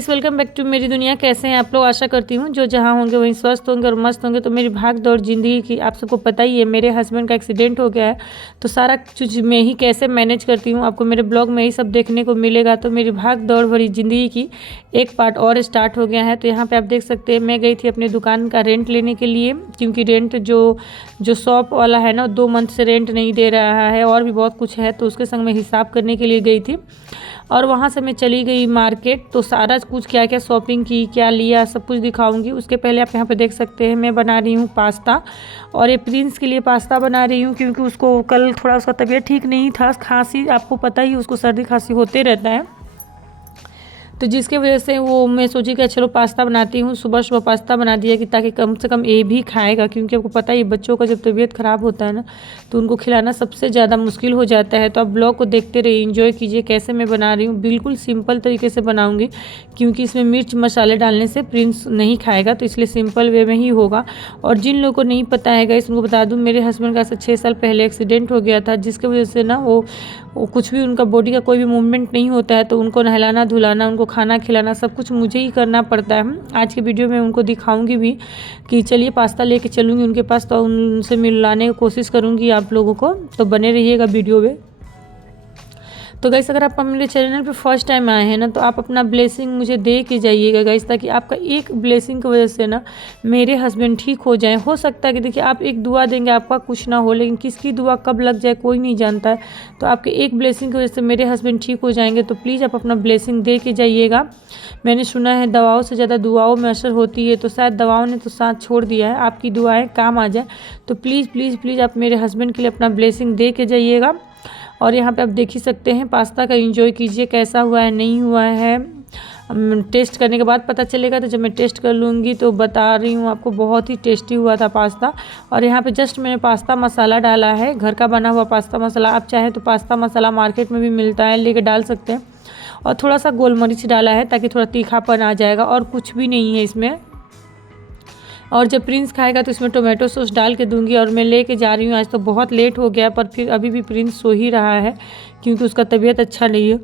Guys, welcome back to मेरी दुनिया। कैसे हैं आप लोग? आशा करती हूँ जो जहाँ होंगे वहीं स्वस्थ होंगे और मस्त होंगे। तो मेरी भाग दौड़ ज़िंदगी की आप सबको पता ही है, मेरे हस्बैंड का एक्सीडेंट हो गया है तो सारा चीज़ मैं ही कैसे मैनेज करती हूँ आपको मेरे ब्लॉग में ही सब देखने को मिलेगा। तो मेरी भाग दौड़ भरी ज़िंदगी की एक पार्ट और स्टार्ट हो गया है। तो यहाँ पर आप देख सकते हैं, मैं गई थी अपनी दुकान का रेंट लेने के लिए, क्योंकि रेंट जो शॉप वाला है ना 2 मंथ से रेंट नहीं दे रहा है और भी बहुत कुछ है। तो उसके संग मैं हिसाब करने के लिए गई थी और वहाँ से मैं चली गई मार्केट। तो सारा कुछ क्या क्या शॉपिंग की, क्या लिया, सब कुछ दिखाऊंगी। उसके पहले आप यहाँ पे देख सकते हैं, मैं बना रही हूँ पास्ता। और ये प्रिंस के लिए पास्ता बना रही हूँ क्योंकि उसको कल थोड़ा उसका तबीयत ठीक नहीं था, खांसी, आपको पता ही उसको सर्दी खांसी होते रहता है। तो जिसके वजह से वो मैं सोची कि चलो पास्ता बनाती हूँ। सुबह सुबह पास्ता बना दिया कि ताकि कम से कम ये भी खाएगा, क्योंकि आपको पता ही बच्चों का जब तबीयत ख़राब होता है ना तो उनको खिलाना सबसे ज़्यादा मुश्किल हो जाता है। तो आप ब्लॉग को देखते रहिए, एंजॉय कीजिए कैसे मैं बना रही हूँ। बिल्कुल सिंपल तरीके से बनाऊँगी क्योंकि इसमें मिर्च मसाले डालने से प्रिंस नहीं खाएगा, तो इसलिए सिंपल वे में ही होगा। और जिन लोगों को नहीं पता है गाइस, उनको बता दूँ, मेरे हस्बैंड का 6 साल पहले एक्सीडेंट हो गया था, जिसकी वजह से ना वो कुछ भी उनका बॉडी का कोई भी मूवमेंट नहीं होता है। तो उनको नहलाना धुलाना, उनको खाना खिलाना सब कुछ मुझे ही करना पड़ता है। आज की वीडियो में उनको दिखाऊंगी भी कि चलिए पास्ता लेके चलूँगी उनके पास, तो उनसे मिलाने की कोशिश करूँगी आप लोगों को। तो बने रहिएगा वीडियो में। तो गाइस, अगर आप मेरे चैनल पे फर्स्ट टाइम आए हैं ना तो आप अपना ब्लेसिंग मुझे दे के जाइएगा गाइस, ताकि आपका एक ब्लेसिंग की वजह से ना मेरे हस्बैंड ठीक हो जाएं। हो सकता है कि देखिए आप एक दुआ देंगे आपका कुछ ना हो, लेकिन किसकी दुआ कब लग जाए कोई नहीं जानता है। तो आपके एक ब्लेसिंग की वजह से मेरे हस्बैंड ठीक हो जाएंगे। तो प्लीज़ आप अपना ब्लेसिंग दे के जाइएगा। मैंने सुना है दवाओं से ज़्यादा दुआओं में असर होती है, तो शायद दवाओं ने तो साथ छोड़ दिया है, आपकी दुआएँ काम आ जाए। तो प्लीज़ प्लीज़ प्लीज़ आप मेरे हस्बैंड के लिए अपना ब्लेसिंग दे के जाइएगा। और यहाँ पे आप देख ही सकते हैं, पास्ता का एंजॉय कीजिए कैसा हुआ है नहीं हुआ है, टेस्ट करने के बाद पता चलेगा। तो जब मैं टेस्ट कर लूँगी तो बता रही हूँ आपको, बहुत ही टेस्टी हुआ था पास्ता। और यहाँ पे जस्ट मैंने पास्ता मसाला डाला है, घर का बना हुआ पास्ता मसाला। आप चाहें तो पास्ता मसाला मार्केट में भी मिलता है, लेके डाल सकते हैं। और थोड़ा सा गोल मिर्च डाला है ताकि थोड़ा तीखापन आ जाएगा, और कुछ भी नहीं है इसमें। और जब प्रिंस खाएगा तो इसमें टोमेटो सॉस डाल के दूंगी। और मैं लेके जा रही हूँ, आज तो बहुत लेट हो गया, पर फिर अभी भी प्रिंस सो ही रहा है क्योंकि उसका तबीयत अच्छा नहीं है।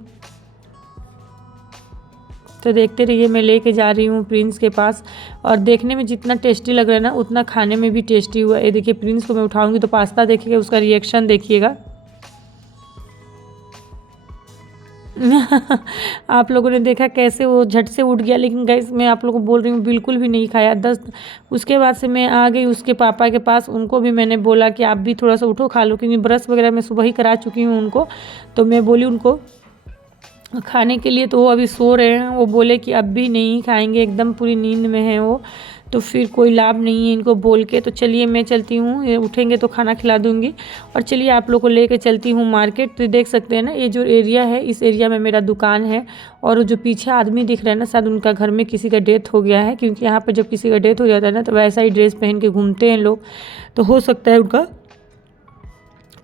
तो देखते रहिए, मैं लेके जा रही हूँ प्रिंस के पास। और देखने में जितना टेस्टी लग रहा है ना उतना खाने में भी टेस्टी हुआ। ये देखिए, प्रिंस को मैं उठाऊँगी तो पास्ता देखिएगा, उसका रिएक्शन देखिएगा। आप लोगों ने देखा कैसे वो झट से उठ गया, लेकिन गाइस मैं आप लोगों को बोल रही हूँ बिल्कुल भी नहीं खाया। उसके बाद से मैं आ गई उसके पापा के पास। उनको भी मैंने बोला कि आप भी थोड़ा सा उठो खा लो, क्योंकि ब्रश वगैरह मैं सुबह ही करा चुकी हूँ उनको। तो मैं बोली उनको खाने के लिए, तो वो अभी सो रहे हैं। वो बोले कि अब भी नहीं खाएंगे, एकदम पूरी नींद में है वो, तो फिर कोई लाभ नहीं है इनको बोल के। तो चलिए मैं चलती हूँ, ये उठेंगे तो खाना खिला दूँगी। और चलिए आप लोग को लेके चलती हूँ मार्केट। तो देख सकते हैं ना, ये जो एरिया है, इस एरिया में मेरा दुकान है। और जो पीछे आदमी दिख रहा है ना, शायद उनका घर में किसी का डेथ हो गया है, क्योंकि यहाँ पर जब किसी का डेथ हो जाता है ना तो वैसा ही ड्रेस पहन के घूमते हैं लोग। तो हो सकता है उनका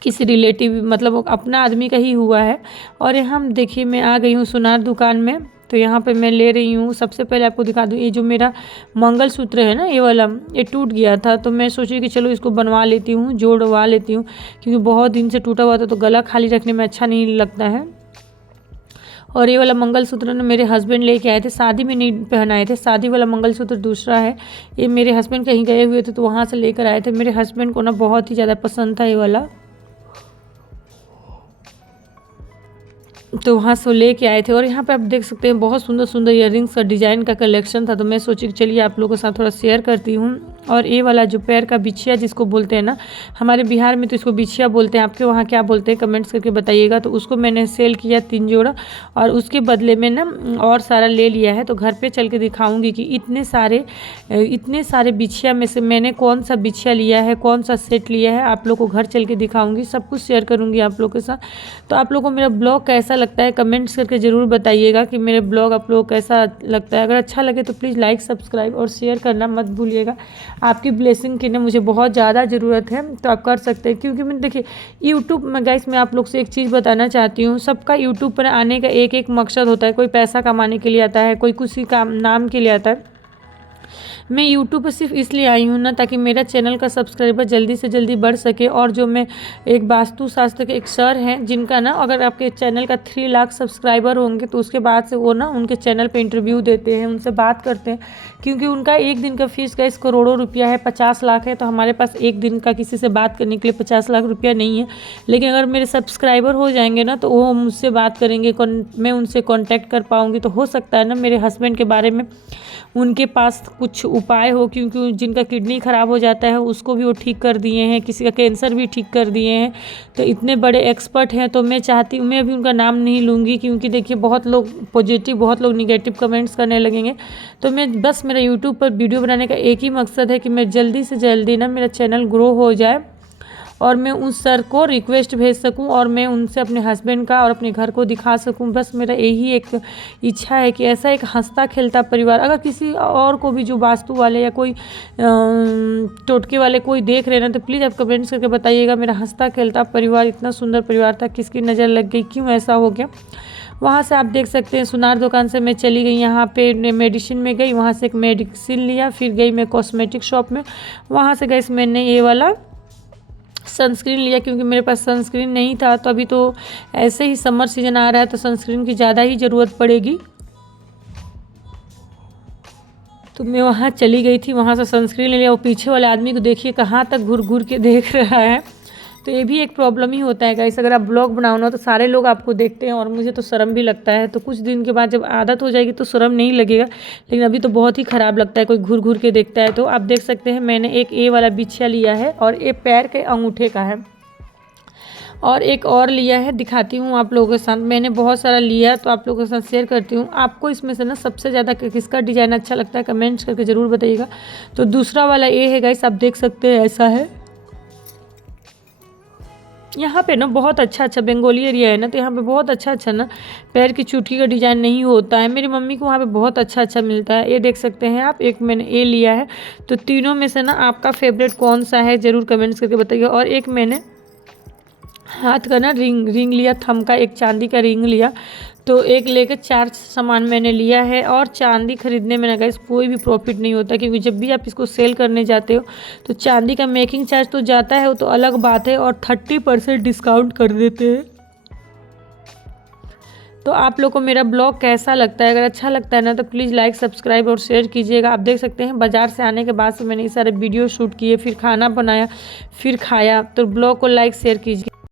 किसी रिलेटिव, मतलब अपना आदमी का ही हुआ है। और यहाँ देखिए, मैं आ गई हूँ सुनार दुकान में। तो यहाँ पे मैं ले रही हूँ, सबसे पहले आपको दिखा दूँ, ये जो मेरा मंगलसूत्र है ना, ये वाला, ये टूट गया था। तो मैं सोची कि चलो इसको बनवा लेती हूँ, जोड़वा लेती हूँ, क्योंकि बहुत दिन से टूटा हुआ था तो गला खाली रखने में अच्छा नहीं लगता है। और ये वाला मंगलसूत्र ना मेरे हस्बैंड लेके आए थे, शादी में नहीं पहनाए थे, शादी वाला मंगलसूत्र दूसरा है। ये मेरे हस्बैंड कहीं गए हुए थे तो वहाँ से लेकर आए थे। मेरे हस्बैंड को ना बहुत ही ज़्यादा पसंद था ये वाला, तो वहाँ से लेके आए थे। और यहाँ पे आप देख सकते हैं बहुत सुंदर सुंदर इयररिंग्स का डिज़ाइन का कलेक्शन था। तो मैं सोची कि चलिए आप लोगों के साथ थोड़ा शेयर करती हूँ। और ये वाला जो पैर का बिछिया जिसको बोलते हैं ना, हमारे बिहार में तो इसको बिछिया बोलते हैं, आपके वहाँ क्या बोलते हैं कमेंट्स करके बताइएगा। तो उसको मैंने सेल किया 3 जोड़ा, और उसके बदले में ना और सारा ले लिया है। तो घर पर चल के दिखाऊँगी कि इतने सारे बिछिया में से मैंने कौन सा बिछिया लिया है, कौन सा सेट लिया है, आप लोग को घर चल के दिखाऊँगी, सब कुछ शेयर करूँगी आप लोग के साथ। तो आप लोग को मेरा ब्लॉग कैसा लगता है कमेंट्स करके ज़रूर बताइएगा कि मेरे ब्लॉग आप लोग कैसा लगता है। अगर अच्छा लगे तो प्लीज़ लाइक, सब्सक्राइब और शेयर करना मत भूलिएगा। आपकी ब्लेसिंग की ना मुझे बहुत ज़्यादा ज़रूरत है, तो आप कर सकते हैं। क्योंकि मैं देखिए यूट्यूब में गाइस, मैं आप लोग से एक चीज़ बताना चाहती हूँ, सबका यूट्यूब पर आने का एक एक मकसद होता है। कोई पैसा कमाने के लिए आता है, कोई किसी काम नाम के लिए आता है। मैं यूट्यूब पर सिर्फ इसलिए आई हूँ ना ताकि मेरा चैनल का सब्सक्राइबर जल्दी से जल्दी बढ़ सके। और जो मैं एक वास्तुशास्त्र के एक सर हैं जिनका ना अगर आपके चैनल का 3 लाख सब्सक्राइबर होंगे तो उसके बाद से वो ना उनके चैनल पे इंटरव्यू देते हैं, उनसे बात करते हैं, क्योंकि उनका एक दिन का फीस का करोड़ों रुपया है, 50 लाख है। तो हमारे पास एक दिन का किसी से बात करने के लिए 50 लाख रुपया नहीं है। लेकिन अगर मेरे सब्सक्राइबर हो जाएंगे ना तो वो मुझसे बात करेंगे, मैं उनसे कांटेक्ट कर पाऊँगी। तो हो सकता है ना मेरे हस्बैंड के बारे में उनके पास कुछ उपाय हो, क्योंकि जिनका किडनी ख़राब हो जाता है उसको भी वो ठीक कर दिए हैं, किसी का कैंसर भी ठीक कर दिए हैं। तो इतने बड़े एक्सपर्ट हैं। तो मैं चाहती हूँ, मैं अभी उनका नाम नहीं लूँगी क्योंकि देखिए बहुत लोग पॉजिटिव, बहुत लोग निगेटिव कमेंट्स करने लगेंगे। तो मैं बस मेरा यूट्यूब पर वीडियो बनाने का एक ही मकसद है कि मैं जल्दी से जल्दी ना मेरा चैनल ग्रो हो जाए और मैं उस सर को रिक्वेस्ट भेज सकूं और मैं उनसे अपने हस्बैंड का और अपने घर को दिखा सकूं। बस मेरा यही एक इच्छा है कि ऐसा एक हंसता खेलता परिवार, अगर किसी और को भी जो वास्तु वाले या कोई टोटके वाले कोई देख रहे हैं ना तो प्लीज़ आप कमेंट्स करके बताइएगा मेरा हंसता खेलता परिवार, इतना सुंदर परिवार था, किसकी नज़र लग गई, क्यों ऐसा हो गया। वहाँ से आप देख सकते हैं सुनार दुकान से मैं चली गई, यहाँ पे मेडिसिन में गई, वहाँ से एक मेडिसिन लिया, फिर गई मैं कॉस्मेटिक शॉप में, वहाँ से गई मैंने ये वाला सनस्क्रीन लिया क्योंकि मेरे पास सनस्क्रीन नहीं था। तो अभी तो ऐसे ही समर सीजन आ रहा है तो सनस्क्रीन की ज़्यादा ही ज़रूरत पड़ेगी। तो मैं वहाँ चली गई थी, वहाँ से सनस्क्रीन ले लिया। वो पीछे वाले आदमी को देखिए कहाँ तक घूर घूर के देख रहा है। तो ये भी एक प्रॉब्लम ही होता है गाइस, अगर आप ब्लॉग बनाओ ना तो सारे लोग आपको देखते हैं और मुझे तो शर्म भी लगता है। तो कुछ दिन के बाद जब आदत हो जाएगी तो शर्म नहीं लगेगा, लेकिन अभी तो बहुत ही ख़राब लगता है कोई घूर घूर के देखता है। तो आप देख सकते हैं मैंने एक ये वाला बिछिया लिया है और ये पैर के अंगूठे का है और एक और लिया है, दिखाती हूँ आप लोगों के साथ। मैंने बहुत सारा लिया तो आप लोगों के साथ शेयर करती हूँ। आपको इसमें से ना सबसे ज़्यादा किसका डिज़ाइन अच्छा लगता है कमेंट्स करके ज़रूर बताइएगा। तो दूसरा वाला ये है गाइस, आप देख सकते हैं ऐसा है। यहाँ पे ना बहुत अच्छा बंगाली एरिया है ना, तो यहाँ पे बहुत अच्छा ना पैर की चुटकी का डिज़ाइन नहीं होता है। मेरी मम्मी को वहाँ पे बहुत अच्छा मिलता है। ये देख सकते हैं आप, एक मैंने ये लिया है। तो तीनों में से ना आपका फेवरेट कौन सा है ज़रूर कमेंट्स करके बताइए। और एक मैंने हाथ का ना रिंग लिया, थम का एक चांदी का रिंग लिया। तो एक लेकर 4 सामान मैंने लिया है। और चांदी खरीदने में ना गाइस कोई भी प्रॉफिट नहीं होता, क्योंकि जब भी आप इसको सेल करने जाते हो तो चांदी का मेकिंग चार्ज तो जाता है, वो तो अलग बात है, और 30% डिस्काउंट कर देते हैं। तो आप लोग को मेरा ब्लॉग कैसा लगता है, अगर अच्छा लगता है ना तो प्लीज़ लाइक सब्सक्राइब और शेयर कीजिएगा। आप देख सकते हैं बाज़ार से आने के बाद से मैंने ये सारे वीडियो शूट किए, फिर खाना बनाया, फिर खाया। तो ब्लॉग को लाइक शेयर कीजिए।